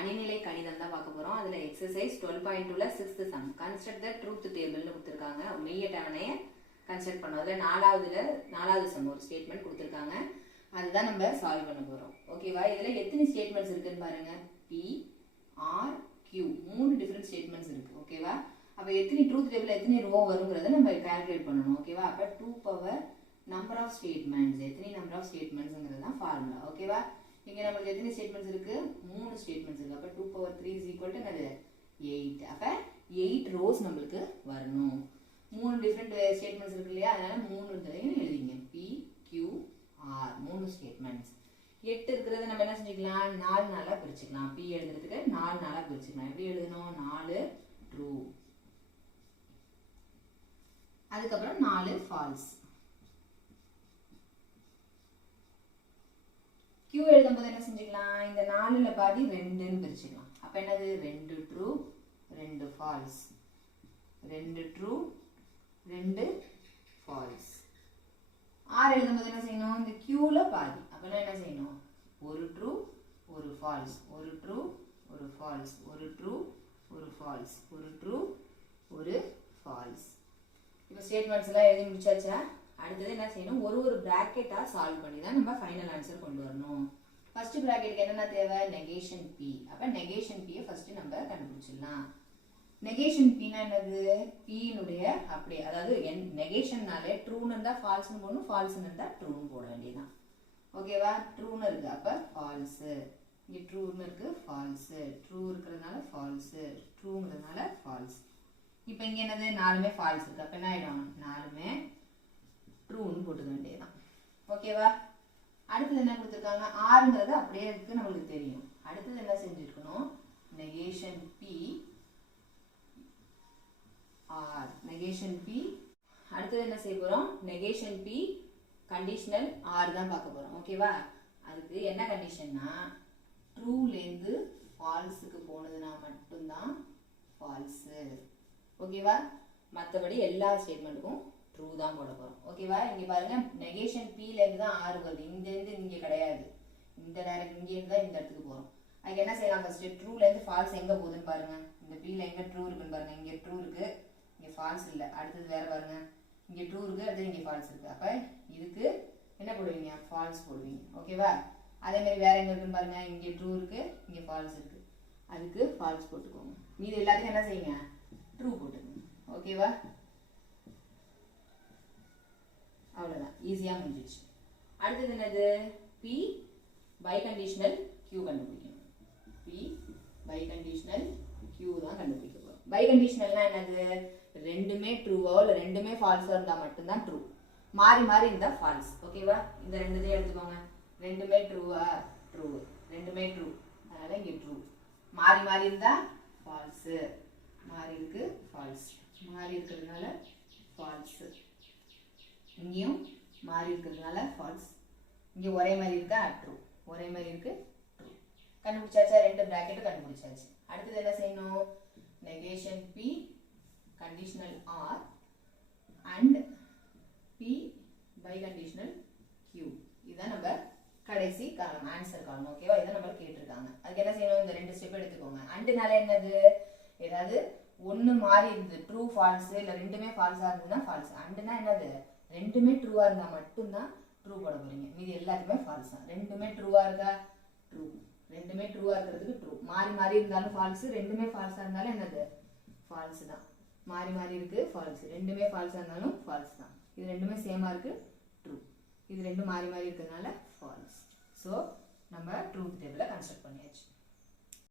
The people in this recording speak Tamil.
தனிநிலை கணிதம் தான் பார்க்க போறோம். அதுல எக்ஸசைஸ் 12.2ல 6th sum construct the truth டேபிள்னு கொடுத்திருக்காங்க. மெய் அட்டவணையை கன்ஸ்ட்ரக்ட் பண்ணோம். அதுல நாலாவது சம் ஒரு ஸ்டேட்மெண்ட் கொடுத்திருக்காங்க. அதுதான் நம்ம சால்வ் பண்ண போறோம். ஓகேவா? இதுல எத்தனை ஸ்டேட்மெண்ட்ஸ் இருக்குன்னு பாருங்க. P R Q மூணு டிஃபரண்ட் ஸ்டேட்மெண்ட்ஸ் இருக்கு. ஓகேவா? அப்ப எத்தனை ட்ரூத் டேபிள்ல எத்தனை ரோ வரும்ங்கறத நம்ம கால்குலேட் பண்ணனும். ஓகேவா? அப்ப 2 பவர் நம்பர் ஆஃப் ஸ்டேட்மெண்ட்ஸ் எத்தனை நம்பர் ஆஃப் ஸ்டேட்மெண்ட்ஸ்ங்கிறது தான் ஃபார்முலா. ஓகேவா? இங்க நமக்கு எத்தனை ஸ்டேட்மெண்ட்ஸ் இருக்கு? மூணு ஸ்டேட்மெண்ட்ஸ் இருக்கு. அப்ப 2 பவர் 3 என்னது 8. அப்ப 8 ரோஸ் நமக்கு வரணும். மூணு டிஃபரண்ட் ஸ்டேட்மெண்ட்ஸ் இருக்கு இல்லையா? அதனால மூணு எழுதிங்க. P Q R மூணு ஸ்டேட்மெண்ட்ஸ். 8 இருக்குறத நம்ம என்ன செஞ்சுக்கலாம்? 4 நாளா பிரிச்சுக்கலாம். P எழுதுறதுக்கு 4 நாளா பிரிச்சுக்கலாம். எப்படி எழுதணும்? 4 ட்ரூ, அதுக்கப்புறம் 4 ஃபால்ஸ். Q எழுதும்போது என்ன செஞ்சுக்கலாம்? இந்த 4ல பாதி 2ன்னு பிரிச்சுக்கலாம். அப்ப என்னது? 2 true 2 false, 2 true 2 false. R எழுதும்போது என்ன செய்யணும்? இந்த Qல பாதி. அப்ப என்ன செய்யணும்? ஒரு ட்ரூ ஒரு ஃபால்ஸ், ஒரு ட்ரூ ஒரு ஃபால்ஸ், ஒரு ட்ரூ ஒரு ஃபால்ஸ், ஒரு ட்ரூ ஒரு ஃபால்ஸ். இப்போ ஸ்டேட்மெண்ட்ஸ் எல்லாம் எழுதி முடிச்சாச்சா? அடுத்தது என்ன செய்யணும்? ஒரு பிராக்கெட்டா சால்வ் பண்ணி தான் நம்ம ஃபைனல் ஆன்சர் கொண்டு வரணும். ஃபர்ஸ்ட் பிராக்கெட்டுக்கு என்னென்ன தேவை? Negation P. அப்ப நெகேஷன் P ஃபர்ஸ்ட் நம்ம கண்டுபிடிச்சிடலாம். நெகேஷன் P னா என்னது? P னுடைய அப்படியே, அதாவது நெகேஷன்னாலே ட்ரூன்னு இருந்தா ஃபால்ஸ்னு போடணும், ஃபால்ஸ்னு இருந்தா ட்ரூன்னு போட வேண்டியதுதான். ஓகேவா? ட்ரூன்னு இருக்கு அப்ப ஃபால்ஸ், இங்க ட்ரூன்னு இருக்கு ஃபால்ஸ், ட்ரூ இருக்கிறதுனால ஃபால்ஸ், ட்ரூங்கிறதுனால ஃபால்ஸ். இப்போ இங்க என்னது? 4மே ஃபால்ஸ் இருக்கு. அப்ப என்ன ஆயிடும்? 4மே ட்ரூன்னு போட்டுக்க வேண்டியதுதான். ஓகேவா? அடுத்தது என்ன கொடுத்துருக்காங்க? ஆறுங்கிறது அப்படியே இருக்கு, நம்மளுக்கு தெரியும். அடுத்தது என்ன செஞ்சிருக்கணும்? Negation P R, negation P. அடுத்தது என்ன செய்ய போறோம்? நெகேஷன் P கண்டிஷனல் R தான் பார்க்க போறோம். ஓகேவா? அதுக்கு என்ன கண்டிஷன்னா, ட்ரூல இருந்து ஃபால்ஸுக்கு போனதுனா மட்டும்தான் ஃபால்ஸ். ஓகேவா? மற்றபடி எல்லா ஸ்டேட்மெண்ட்டுக்கும் ட்ரூ தான் போட போறோம். ஓகேவா? இங்க பாருங்க, நெகேஷன் P ல இருந்து தான் R வருது. இங்க இருந்து இங்க கிடையாது. இந்த டைரக்ட் இங்க இருந்து தான் இந்த இடத்துக்கு போறோம். அதுக்கு என்ன செய்யலாம்? ஃபர்ஸ்ட் ட்ரூல இருந்து ஃபால்ஸ் எங்க போகுதுன்னு பாருங்க. இந்த P ல எங்க ட்ரூ இருக்குன்னு பாருங்க. இங்க ட்ரூ இருக்கு, இங்க ஃபால்ஸ் இல்ல. அடுத்தது வேற பாருங்க, இங்க ட்ரூ இருக்கு, அடுத்து இங்க ஃபால்ஸ் இருக்கு. அப்ப இதுக்கு என்ன போடுவீங்க? ஃபால்ஸ் போடுவீங்க. ஓகேவா? அதே மாதிரி வேற எங்க இருக்குன்னு பாருங்க. இங்க ட்ரூ இருக்கு, இங்க ஃபால்ஸ் இருக்கு. அதுக்கு ஃபால்ஸ் போட்டுக்கோங்க. மீதி எல்லாத்தையும் என்ன செய்யுங்க? ட்ரூ போட்டுக்கோங்க. ஓகேவா? அவ்வளவுதான், ஈஸியா முடிஞ்சிச்சு. அடுத்தது என்னது? P பை கண்டிஷனல் Q கண்டுபிடிக்கணும். P பை கண்டிஷனல் Q தான் கண்டுபிடிக்க போறோம். பை கண்டிஷனல்னா என்னது? ரெண்டுமே ட்ரூவோ இல்ல ரெண்டுமே ஃபால்ஸோ இருந்தா மட்டும்தான் ட்ரூ. மாறி மாறி இருந்தா ஃபால்ஸ். ஓகேவா? இந்த ரெண்டுதையும் எடுத்துக்கோங்க. ரெண்டுமே ட்ரூவா? ட்ரூ. ரெண்டுமே ட்ரூ, அதனால இங்க ட்ரூ. மாறி மாறி இருந்தா ஃபால்ஸ். மாறி இருக்கு ஃபால்ஸ், மாறி இருக்கிறதுனால ஃபால்ஸ். இங்கேயும் மாறி இருக்கிறதுனால ஃபால்ஸ். இங்க ஒரே மாதிரி இருக்கா? ட்ரூ. ஒரே மாதிரி இருக்கு, ட்ரூ. கண்டுபிடிச்சாச்சா? ரெண்டு பிராக்கெட் கண்டுபிடிச்சாச்சு. அடுத்தது என்ன செய்யணும்? Negation P conditional R and P biconditional Q. இதான் நம்ம கடைசி காலம், ஆன்சர் காலம். ஓகேவா? இதை நம்ம கேட்டிருக்காங்க. அதுக்கு என்ன செய்யணும்? இந்த ரெண்டு ஸ்டெப் எடுத்துக்கோங்க. அண்டுனால என்னது? ஏதாவது ஒன்னு மாறி இருந்து ட்ரூ ஃபால்ஸ் இல்ல ரெண்டுமே ஃபால்ஸா இருந்ததுன்னா ஃபால்ஸ். அண்டுனா என்னது? ரெண்டுமே ட்ரூவா இருந்தா மட்டும்தான் ட்ரூ போட போறீங்க. மீதி எல்லாத்துமே ஃபால்ஸ் தான். ரெண்டுமே ட்ரூவா இருக்கா? ட்ரூ. ரெண்டுமே ட்ரூவா இருக்கிறதுக்கு ட்ரூ. மாறி மாறி இருந்தாலும் ஃபால்ஸ், ரெண்டுமே ஃபால்ஸா இருந்தாலும் என்னது? ஃபால்ஸ் தான். மாறி மாறி இருக்கு ஃபால்ஸ், ரெண்டுமே ஃபால்ஸா இருந்தாலும் ஃபால்ஸ் தான். இது ரெண்டுமே சேமா இருக்கு, ட்ரூ. இது ரெண்டும் மாறி மாறி இருக்கிறதுனால ஃபால்ஸ். ஸோ நம்ம ட்ரூத் டேபிளை கன்ஸ்ட்ரக்ட் பண்ணியாச்சு.